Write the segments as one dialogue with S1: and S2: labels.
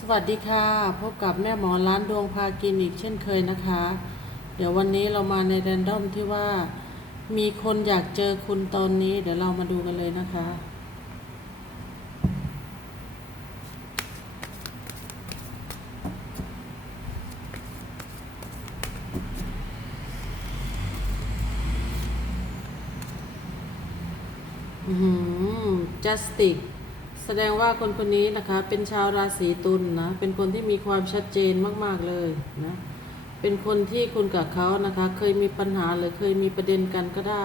S1: สวัสดีค่ะ พบกับแม่หมอร้านดวงพากินอีกเช่นเคยนะคะ เดี๋ยววันนี้เรามาในแรนดอมที่ว่า มีคนอยากเจอคุณตอนนี้ เดี๋ยวเรามาดูกันเลยนะคะ อืมจัสติก แสดงว่าคนคนนี้นะคะเป็นชาวราศีตุลนนะเป็นคนที่มีความชัดเจนมาก ๆเลยนะเป็นคนที่คุณกับเขานะคะ เคยมีปัญหาหรือเคยมีประเด็นกันก็ได้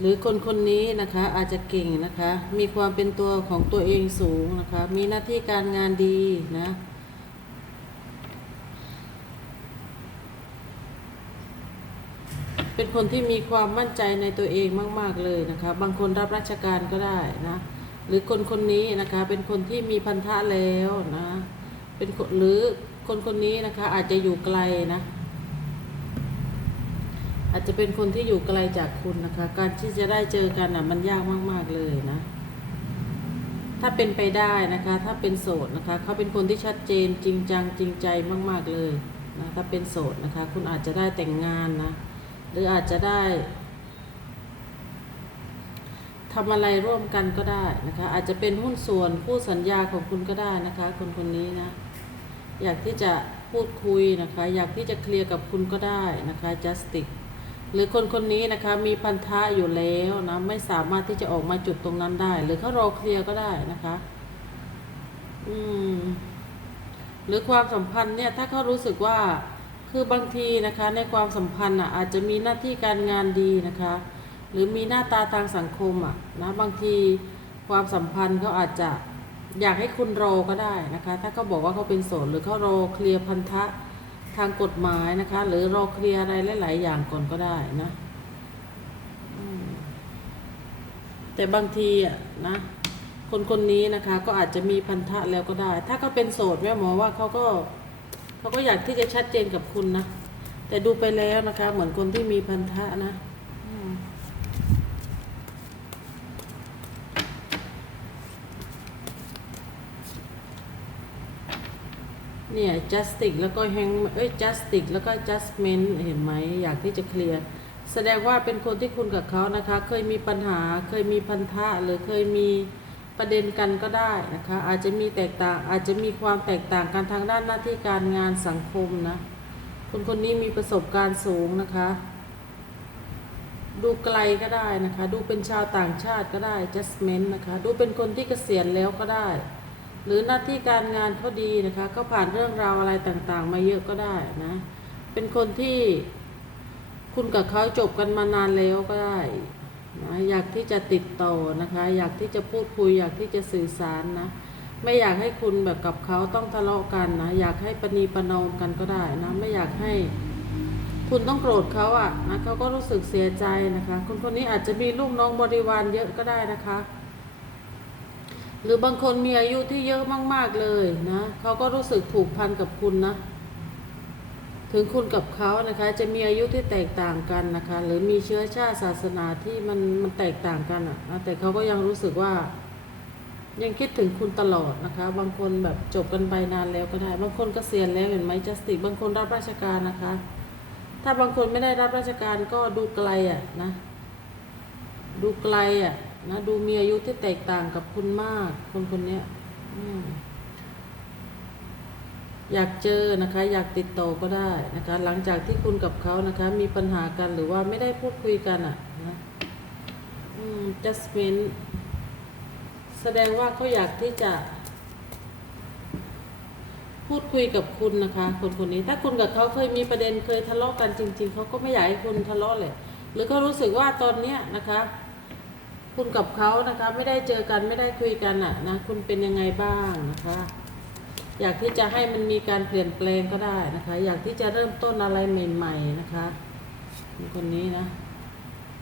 S1: หรือคนคนนี้นะคะอาจจะเก่งนะคะ มีความเป็นตัวของตัวเองสูงนะคะ มีหน้าที่การงานดีนะ เป็นคนที่มีความมั่นใจในตัวเองมาก ๆ เลยนะคะ บางคนรับราชการก็ได้นะ หรือคนคนนี้นะคะเป็นคนที่มีพันธะแล้วนะ เป็นคนหรือคนคนนี้นะคะอาจจะอยู่ไกลนะ อาจจะเป็นคนที่อยู่ไกลจากคุณนะคะ การที่จะได้เจอกันอะมันยากมาก ๆ เลยนะ ถ้าเป็นไปได้นะคะ ถ้าเป็นโสดนะคะ เขาเป็นคนที่ชัดเจนจริงจังจริงใจมาก ๆ เลยนะ ถ้าเป็นโสดนะคะ คุณอาจจะได้แต่งงานนะ หรืออาจจะได้ทำอะไรร่วมกันก็ได้นะคะ อาจจะเป็นหุ้นส่วนผู้สัญญาของคุณก็ได้นะคะ คนคนนี้นะ อยากที่จะพูดคุยนะคะ อยากที่จะเคลียร์กับคุณก็ได้นะคะจัสติกหรือคนคนนี้นะคะมีพันธะอยู่แล้วนะไม่สามารถที่จะออกมาจุดตรงนั้นได้ หรือเขารอเคลียร์ก็ได้นะคะ อืม หรือความสัมพันธ์เนี่ย ถ้าเขารู้สึกว่า คือบางทีนะคะในความสัมพันธ์อะอาจจะมีหน้าที่การงานดีนะคะ หรือมีหน้าตาทางสังคมอะนะบางทีความสัมพันธ์เขาอาจจะอยากให้คุณรอก็ได้นะคะ ถ้าเขาบอกว่าเขาเป็นโสดหรือเขารอเคลียร์พันธะทางกฎหมายนะคะ หรือรอเคลียร์อะไรหลาย ๆ อย่างก่อนก็ได้นะแต่บางทีอะนะคนคนนี้นะคะ ก็อาจจะมีพันธะแล้วก็ได้ ถ้าเขาเป็นโสดแม่หมอว่าเขาก็ เขาก็อยากที่จะชัดเจนกับคุณนะ แต่ดูไปแล้วนะคะ เหมือนคนที่มีพันธะนะเนี่ย justice แล้วก็ hang เอ้ย justice แล้วก็ adjustment เห็นไหม อยากที่จะเคลียร์ แสดงว่าเป็นคนที่คุณกับเขานะคะ เคยมีปัญหา เคยมีพันธะ หรือเคยมี ประเด็นกันก็ได้นะคะอาจจะมีแตกต่างอาจจะมีความแตกต่างกันทางด้านหน้าที่การงานสังคมนะคนคนนี้มีประสบการณ์สูงนะคะ ดูไกลก็ได้นะคะ ดูเป็นชาวต่างชาติก็ได้ adjustment นะคะ ดูเป็นคนที่เกษียณแล้วก็ได้ หรือหน้าที่การงานเขาดีนะคะ ก็ผ่านเรื่องราวอะไรต่างๆ มาเยอะก็ได้นะ เป็นคนที่คุณกับเขาจบกันมานานแล้วก็ได้ นะอยากที่จะติดต่อนะคะ อยากที่จะพูดคุย อยากที่จะสื่อสารนะ ไม่อยากให้คุณแบบกับเขาต้องทะเลาะกันนะ อยากให้ปณีประนอมกันก็ได้นะ ไม่อยากให้ คุณต้องโกรธเขาอะนะเขาก็รู้สึกเสียใจนะคะ คนคนนี้อาจจะมีลูกน้องบริวารเยอะก็ได้นะคะ หรือบางคนมีอายุที่เยอะมาก ๆเลยนะเขาก็รู้สึกผูกพันกับคุณนะ ถึงคุณกับเขานะคะจะมีอายุที่แตกต่างกันนะคะ หรือมีเชื้อชาติศาสนาที่มันมันแตกต่างกันอะนะแต่เขาก็ยังรู้สึกว่า ยังคิดถึงคุณตลอดนะคะ บางคนแบบจบกันไปนานแล้วก็ได้ บางคนกเกษียณแล้วเห็นไหมจัสติกบางคนรับราชการนะคะ ถ้าบางคนไม่ได้รับราชการก็ดูไกลอะนะ ดูไกลอะนะดูมีอายุที่แตกต่างกับคุณมาก คนคนเนี้ยอืม อยากเจอนะคะอยากติดต่อก็ได้นะคะ หลังจากที่คุณกับเขานะคะ มีปัญหากันหรือว่าไม่ได้พูดคุยกันอะนะอืม justment แสดงว่าเขาอยากที่จะ พูดคุยกับคุณนะคะ คนคนนี้ ถ้าคุณกับเขาเคยมีประเด็นเคยทะเลาะกันจริง ๆเขาก็ไม่อยากให้คุณทะเลาะเลย หรือเขารู้สึกว่าตอนเนี้ยนะคะ คุณกับเขานะคะ ไม่ได้เจอกันไม่ได้คุยกันอะนะคุณเป็นยังไงบ้างนะคะ อยากที่จะให้มันมีการเปลี่ยนแปลงก็ได้นะคะ อยากที่จะเริ่มต้นอะไรใหม่ ๆนะคะคนนี้นะ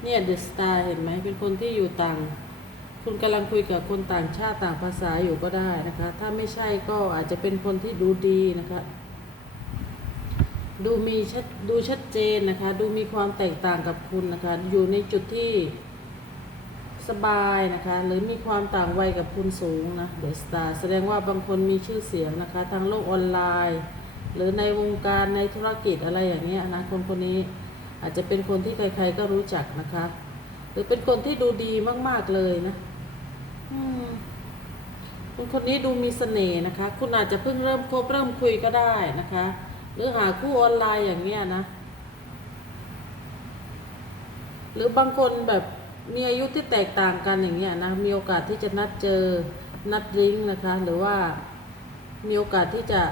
S1: เนี่ยเดอะสตาร์เห็นไหมเป็นคนที่อยู่ต่าง คุณกำลังคุยกับคนต่างชาติต่างภาษาอยู่ก็ได้นะคะ ถ้าไม่ใช่ก็อาจจะเป็นคนที่ดูดีนะคะ ดูมีชัดดูชัดเจนนะคะ ดูมีความแตกต่างกับคุณนะคะ อยู่ในจุดที่ สบายนะคะ หรือมีความต่างวัยกับคุณสูงนะเดอะสตาร์แสดงว่าบางคนมีชื่อเสียงนะคะ ทางโลกออนไลน์ หรือในวงการในธุรกิจอะไรอย่างเงี้ยนะคนคนนี้อาจจะเป็นคนที่ใครๆก็รู้จักนะคะ หรือเป็นคนที่ดูดีมากๆเลยนะคนคนนี้ดูมีเสน่ห์นะคะ คุณอาจจะเพิ่งเริ่มคบเริ่มคุยก็ได้นะคะ หรือหาคู่ออนไลน์อย่างเงี้ยนะ หรือบางคนแบบ มีอายุที่แตกต่างกันอย่างเงี้ยนะมีโอกาสที่จะนัดเจอนัดริ้งก์นะคะ หรือว่ามีโอกาสที่จะ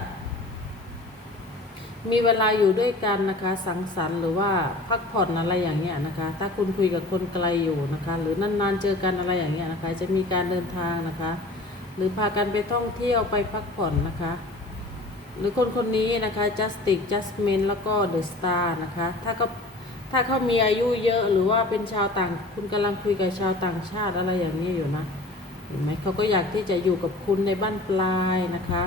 S1: มีเวลาอยู่ด้วยกันนะคะ สังสรรค์หรือว่าพักผ่อนอะไรอย่างเงี้ยนะคะ ถ้าคุณคุยกับคนไกลอยู่นะคะ หรือนานๆเจอกันอะไรอย่างเงี้ยนะคะ จะมีการเดินทางนะคะ หรือพากันไปท่องเที่ยวไปพักผ่อนนะคะหรือคนคนนี้นะคะ Justic Jasmine แล้วก็ The Star นะคะ ถ้าก็ ถ้าเขามีอายุเยอะหรือว่าเป็นชาวต่าง คุณกำลังคุยกับชาวต่างชาติอะไรอย่างนี้อยู่นะเห็นไหมเขาก็อยากที่จะอยู่กับคุณในบ้านปลายนะคะ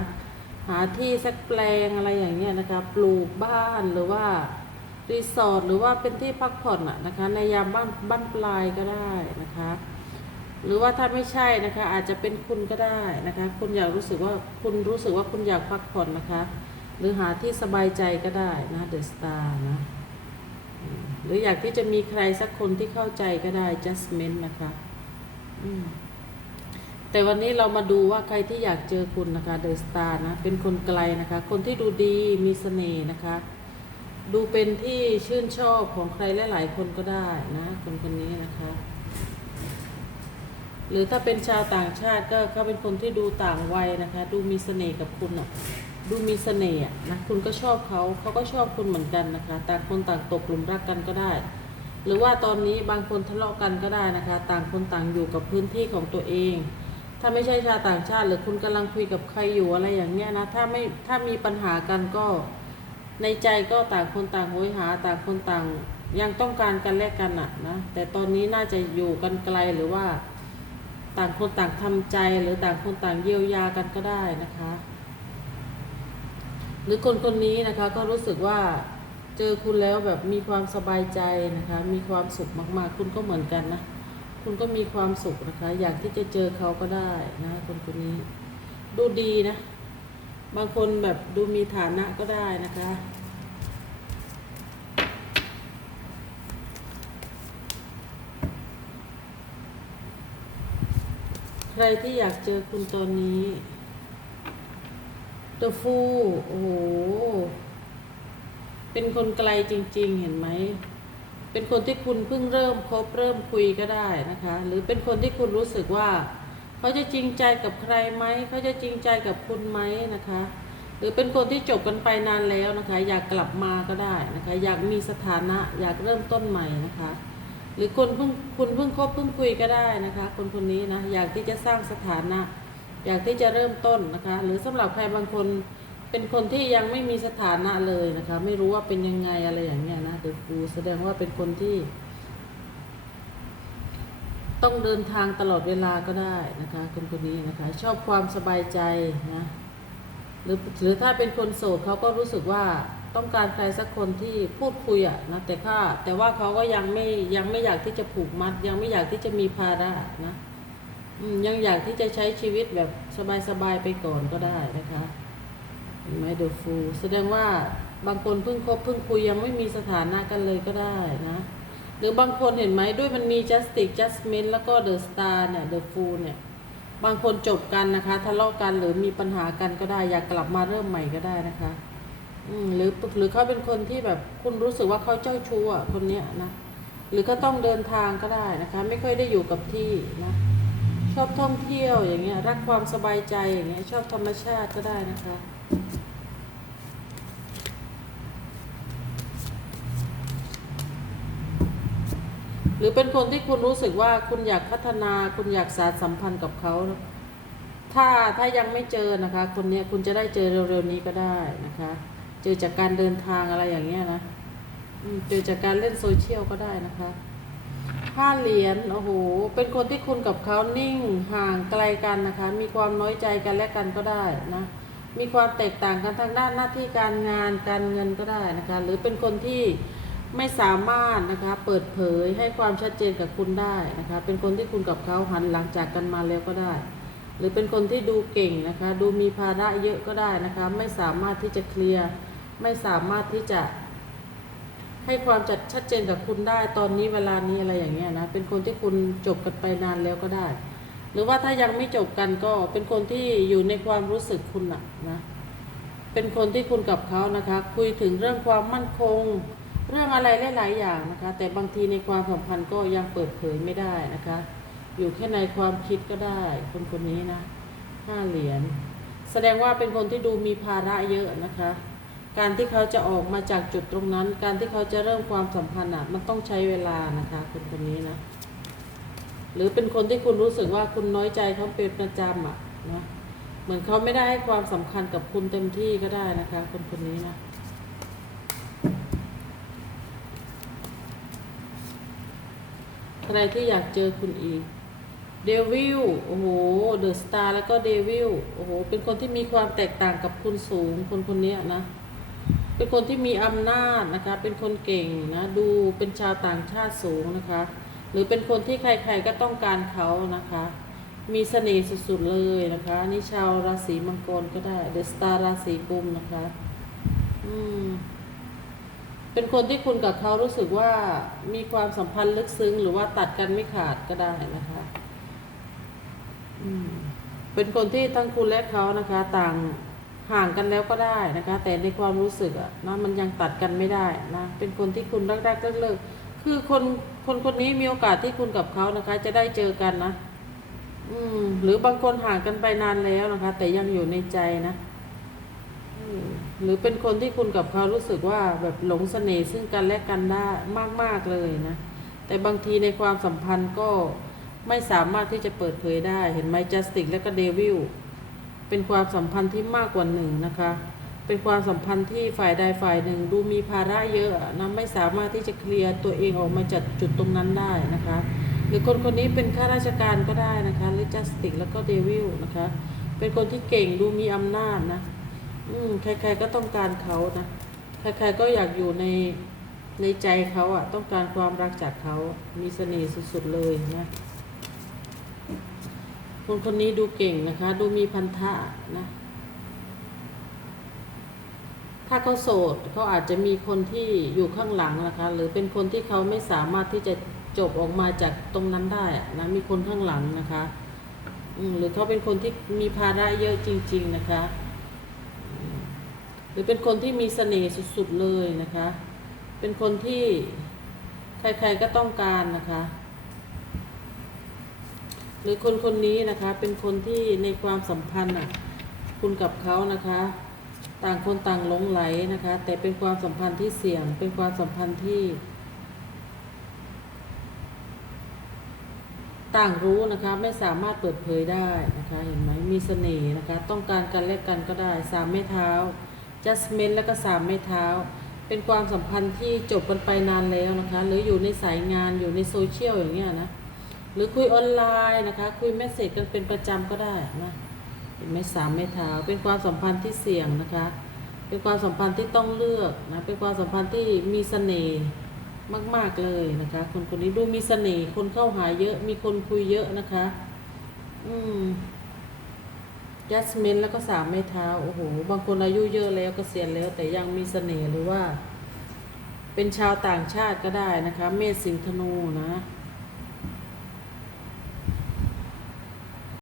S1: หาที่สักแปลงอะไรอย่างเงี้ยนะคะ ปลูกบ้านหรือว่ารีสอร์ทหรือว่าเป็นที่พักผ่อนอะนะคะ ในยามบ้านบ้านปลายก็ได้นะคะ หรือว่าถ้าไม่ใช่นะคะ อาจจะเป็นคุณก็ได้นะคะ คุณอยากรู้สึกว่าคุณรู้สึกว่าคุณอยากพักผ่อนนะคะ หรือหาที่สบายใจก็ได้นะเดอะสตาร์นะ หรืออยากที่จะมีใครสักคนที่เข้าใจก็ได้ justment นะคะแต่วันนี้เรามาดูว่าใครที่อยากเจอคุณนะคะเดอะสตาร์นะ เป็นคนไกลนะคะ คนที่ดูดีมีเสน่ห์นะคะ ดูเป็นที่ชื่นชอบของใครหลายๆคนก็ได้นะ คนคนนี้นะคะ หรือถ้าเป็นชาวต่างชาติก็เขาเป็นคนที่ดูต่างวัยนะคะ ดูมีเสน่ห์กับคุณอะ ดูมีเสน่ห์นะคุณก็ชอบเขาเขาก็ชอบคุณเหมือนกันนะคะต่างคนต่างตกหลุมรักกันก็ได้ หรือว่าตอนนี้บางคนทะเลาะกันก็ได้นะคะ ต่างคนต่างอยู่กับพื้นที่ของตัวเอง ถ้าไม่ใช่ชาต่างชาติ หรือคุณกำลังคุยกับใครอยู่อะไรอย่างเงี้ยนะถ้าไม่ถ้ามีปัญหากันก็ในใจก็ต่างคนต่างโหยหา ต่างคนต่างยังต้องการกันและกันอะนะแต่ตอนนี้น่าจะอยู่กันไกลหรือว่า ต่างคนต่างทำใจหรือต่างคนต่างเยียวยากันก็ได้นะคะ หรือคนคนนี้นะคะก็รู้สึกว่าเจอคุณแล้วแบบมีความสบายใจนะคะ มีความสุขมากๆ คุณก็เหมือนกันนะ คุณก็มีความสุขนะคะ อยากที่จะเจอเขาก็ได้นะคนคนนี้ ดูดีนะ บางคนแบบดูมีฐานะก็ได้นะคะใครที่อยากเจอคุณตอนนี้ The Fool โอ้โห เป็นคนไกลจริง ๆ เห็นไหม เป็นคนที่คุณเพิ่งเริ่มคบเริ่มคุยก็ได้นะคะ หรือเป็นคนที่คุณรู้สึกว่า เขาจะจริงใจกับใครไหม เขาจะจริงใจกับคุณไหมนะคะ หรือเป็นคนที่จบกันไปนานแล้วนะคะ อยากกลับมาก็ได้นะคะ อยากมีสถานะ อยากเริ่มต้นใหม่นะคะ หรือคนเพิ่งคุณเพิ่งคบเพิ่งคุยก็ได้นะคะ คนคนนี้นะ อยากที่จะสร้างสถานะ อยากที่จะเริ่มต้นนะคะ หรือสำหรับใครบางคนเป็นคนที่ยังไม่มีสถานะเลยนะคะ ไม่รู้ว่าเป็นยังไงอะไรอย่างเงี้ยนะเดอะฟูแสดงว่าเป็นคนที่ ต้องเดินทางตลอดเวลาก็ได้นะคะ คนคนนี้นะคะ ชอบความสบายใจนะหรือหรือถ้าเป็นคนโสดเขาก็รู้สึกว่าต้องการใครสักคนที่พูดคุยอะนะแต่ค่าแต่ว่าเขาก็ยังไม่ยังไม่อยากที่จะผูกมัด ยังไม่อยากที่จะมีภาระนะ ยังอยากที่จะใช้ชีวิตแบบสบายๆไปก่อนก็ได้นะคะไหมเดอะฟูแสดงว่าบางคนเพิ่งคบเพิ่งคุยยังไม่มีสถานะกันเลยก็ได้นะ หรือบางคนเห็นไหมด้วยมันมี justice justment แล้วก็ the star เนี่ย the fool เนี่ย บางคนจบกันนะคะทะเลาะกันหรือมีปัญหากันก็ได้ อยากกลับมาเริ่มใหม่ก็ได้นะคะอืมหรือหรือเขาเป็นคนที่แบบคุณรู้สึกว่าเขาเจ้าชู้อะคนเนี้ยนะ หรือก็ต้องเดินทางก็ได้นะคะ ไม่ค่อยได้อยู่กับที่นะ ชอบท่องเที่ยวอย่างเงี้ยรักความสบายใจอย่างเงี้ยชอบธรรมชาติก็ได้นะคะหรือเป็นคนที่คุณรู้สึกว่าคุณอยากพัฒนาคุณอยากสานสัมพันธ์กับเขา ถ้าถ้ายังไม่เจอนะคะ คนนี้คุณจะได้เจอเร็วๆนี้ก็ได้นะคะ เจอจากการเดินทางอะไรอย่างเงี้ยนะเจอจากการเล่นโซเชียลก็ได้นะคะ ห้าเหรียญโอ้โหเป็นคนที่คุณกับเขานิ่งห่างไกลกันนะคะ มีความน้อยใจกันและกันก็ได้นะมีความแตกต่างกันทางด้านหน้าที่การงานการเงินก็ได้นะคะ หรือเป็นคนที่ไม่สามารถนะคะเปิดเผยให้ความชัดเจนกับคุณได้นะคะ เป็นคนที่คุณกับเขาหันหลังจากกันมาแล้วก็ได้ หรือเป็นคนที่ดูเก่งนะคะ ดูมีภาระเยอะก็ได้นะคะ ไม่สามารถที่จะเคลียร์ไม่สามารถที่จะ ให้ความจัดชัดเจนกับคุณได้ตอนนี้เวลานี้อะไรอย่างเงี้ยนะเป็นคนที่คุณจบกันไปนานแล้วก็ได้ หรือว่าถ้ายังไม่จบกันก็เป็นคนที่อยู่ในความรู้สึกคุณนะนะเป็นคนที่คุณกับเขานะคะ คุยถึงเรื่องความมั่นคง เรื่องอะไรหลาย ๆ อย่างนะคะ แต่บางทีในความสัมพันธ์ก็ยังเปิดเผยไม่ได้นะคะ อยู่แค่ในความคิดก็ได้ คนคนนี้นะห้าเหรียญแสดงว่าเป็นคนที่ดูมีภาระเยอะนะคะ การที่เขาจะออกมาจากจุดตรงนั้น การที่เขาจะเริ่มความสัมพันธ์อะมันต้องใช้เวลานะคะคนคนนี้นะ หรือเป็นคนที่คุณรู้สึกว่าคุณน้อยใจเขาเป็นประจำอะนะเหมือนเขาไม่ได้ให้ความสำคัญกับคุณเต็มที่ก็ได้นะคะ คนคนนี้นะใครที่อยากเจอคุณอีกเดวิลโอ้โหเดอะสตาร์แล้วก็เดวิลโอ้โหเป็นคนที่มีความแตกต่างกับคุณสูงคนคนนี้นะ เป็นคนที่มีอำนาจนะคะ เป็นคนเก่งนะ ดูเป็นชาวต่างชาติสูงนะคะ หรือเป็นคนที่ใครๆก็ต้องการเขานะคะ มีเสน่ห์สุดๆเลยนะคะนี่ชาวราศีมังกรก็ได้ เดอะสตาร์ราศีกุมนะคะ อืม เป็นคนที่คุณกับเขารู้สึกว่ามีความสัมพันธ์ลึกซึ้ง หรือว่าตัดกันไม่ขาดก็ได้นะคะ อืม เป็นคนที่ทั้งคุณและเขานะคะ ต่าง ห่างกันแล้วก็ได้นะคะ แต่ในความรู้สึกอะนะมันยังตัดกันไม่ได้นะเป็นคนที่คุณรักๆเลิกๆคือคนคนคนนี้มีโอกาสที่คุณกับเขานะคะ จะได้เจอกันนะ อืม หรือบางคนห่างกันไปนานแล้วนะคะ แต่ยังอยู่ในใจนะหรือเป็นคนที่คุณกับเขารู้สึกว่าแบบหลงเสน่ห์ซึ่งกันและกันได้มาก ๆ เลยนะ แต่บางทีในความสัมพันธ์ก็ไม่สามารถที่จะเปิดเผยได้ เห็นไหมจัสติกและก็เดวิล เป็นความสัมพันธ์ที่มากกว่าหนึ่งนะคะ เป็นความสัมพันธ์ที่ฝ่ายใดฝ่ายหนึ่ง ดูมีภาระเยอะนะไม่สามารถที่จะเคลียร์ตัวเองออกมาจากจุดตรงนั้นได้นะคะ หรือคนคนนี้เป็นข้าราชการก็ได้นะคะหรือจัสติกแล้วก็เดวิลนะคะ เป็นคนที่เก่งดูมีอำนาจนะอืมใครๆก็ต้องการเขานะใครๆก็อยากอยู่ในในใจเขาอะต้องการความรักจากเขามีเสน่ห์สุดๆเลยนะ คนคนนี้ดูเก่งนะคะ ดูมีพันธะนะ ถ้าเขาโสดเขาอาจจะมีคนที่อยู่ข้างหลังนะคะ หรือเป็นคนที่เขาไม่สามารถที่จะจบออกมาจากตรงนั้นได้นะมีคนข้างหลังนะคะหรือเขาเป็นคนที่มีภาระเยอะจริง ๆนะคะ หรือเป็นคนที่มีเสน่ห์สุดๆเลยนะคะ เป็นคนที่ใครๆก็ต้องการนะคะ หรือคนคนนี้นะคะเป็นคนที่ในความสัมพันธ์อะคุณกับเขานะคะ ต่างคนต่างหลงไหลนะคะ แต่เป็นความสัมพันธ์ที่เสี่ยง เป็นความสัมพันธ์ที่ ต่างรู้นะคะไม่สามารถเปิดเผยได้นะคะเห็นไหมมีเสน่ห์นะคะ ต้องการกันและกันก็ได้สามไม้เท้าจัสเมนแล้วก็สามไม้เท้า เป็นความสัมพันธ์ที่จบกันไปนานแล้วนะคะ หรืออยู่ในสายงานอยู่ในโซเชียลอย่างเงี้ยนะ หรือคุยออนไลน์นะคะ คุยเมสเซจกันเป็นประจำก็ได้นะเห็นไหมสามไม้เท้าเป็นความสัมพันธ์ที่เสี่ยงนะคะ เป็นความสัมพันธ์ที่ต้องเลือกนะเป็นความสัมพันธ์ที่มีเสน่ห์มาก ๆ เลยนะคะ คนคนนี้ดูมีเสน่ห์คนเข้าหาเยอะมีคนคุยเยอะนะคะ อืมยัสมินแล้วก็สามไม้เท้าโอ้โหบางคนอายุเยอะแล้วเกษียณแล้ว แต่ยังมีเสน่ห์หรือว่า เป็นชาวต่างชาติก็ได้นะคะ เมษสิงธนูนะ